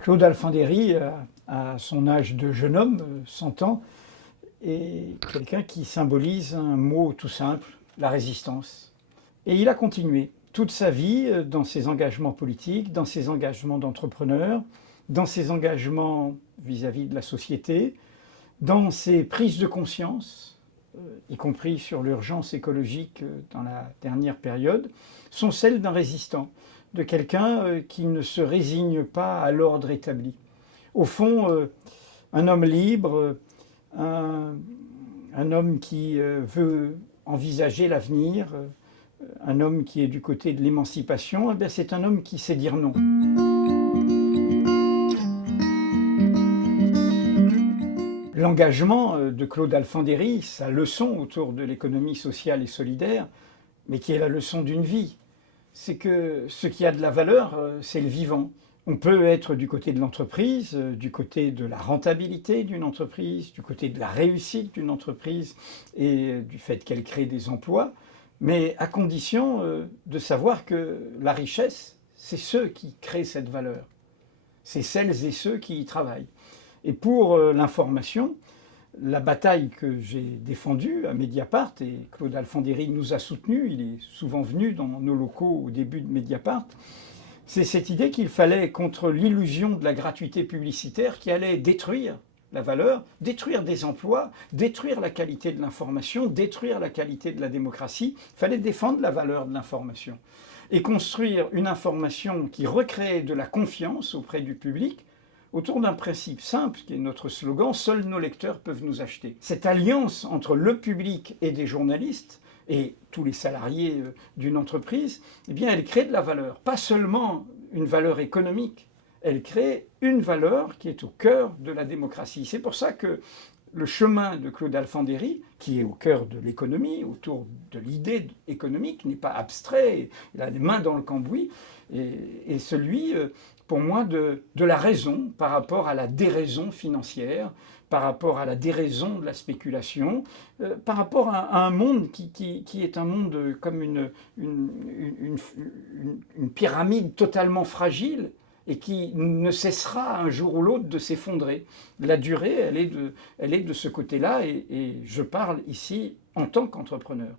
Claude Alphandéry, à son âge de jeune homme, 100 ans, est quelqu'un qui symbolise un mot tout simple, la résistance. Et il a continué toute sa vie dans ses engagements politiques, dans ses engagements d'entrepreneur, dans ses engagements vis-à-vis de la société, dans ses prises de conscience, y compris sur l'urgence écologique dans la dernière période, sont celles d'un résistant, de quelqu'un qui ne se résigne pas à l'ordre établi. Au fond, un homme libre, un homme qui veut envisager l'avenir, un homme qui est du côté de l'émancipation, eh c'est un homme qui sait dire non. L'engagement de Claude Alphandéry, sa leçon autour de l'économie sociale et solidaire, mais qui est la leçon d'une vie, c'est que ce qui a de la valeur, c'est le vivant. On peut être du côté de l'entreprise, du côté de la rentabilité d'une entreprise, du côté de la réussite d'une entreprise et du fait qu'elle crée des emplois, mais à condition de savoir que la richesse, c'est ceux qui créent cette valeur. C'est celles et ceux qui y travaillent. Et pour l'information, la bataille que j'ai défendue à Mediapart, et Claude Alphandéry nous a soutenus, il est souvent venu dans nos locaux au début de Mediapart, c'est cette idée qu'il fallait, contre l'illusion de la gratuité publicitaire qui allait détruire la valeur, détruire des emplois, détruire la qualité de l'information, détruire la qualité de la démocratie, il fallait défendre la valeur de l'information et construire une information qui recrée de la confiance auprès du public, autour d'un principe simple, qui est notre slogan, seuls nos lecteurs peuvent nous acheter. Cette alliance entre le public et des journalistes, et tous les salariés d'une entreprise, eh bien, elle crée de la valeur. Pas seulement une valeur économique, elle crée une valeur qui est au cœur de la démocratie. C'est pour ça que le chemin de Claude Alphandéry, qui est au cœur de l'économie, autour de l'idée économique, n'est pas abstrait, il a les mains dans le cambouis, et celui, pour moi, de la raison par rapport à la déraison financière, par rapport à la déraison de la spéculation, par rapport à un monde qui est un monde comme une pyramide totalement fragile, et qui ne cessera un jour ou l'autre de s'effondrer. La durée, elle est de ce côté-là, et je parle ici en tant qu'entrepreneur.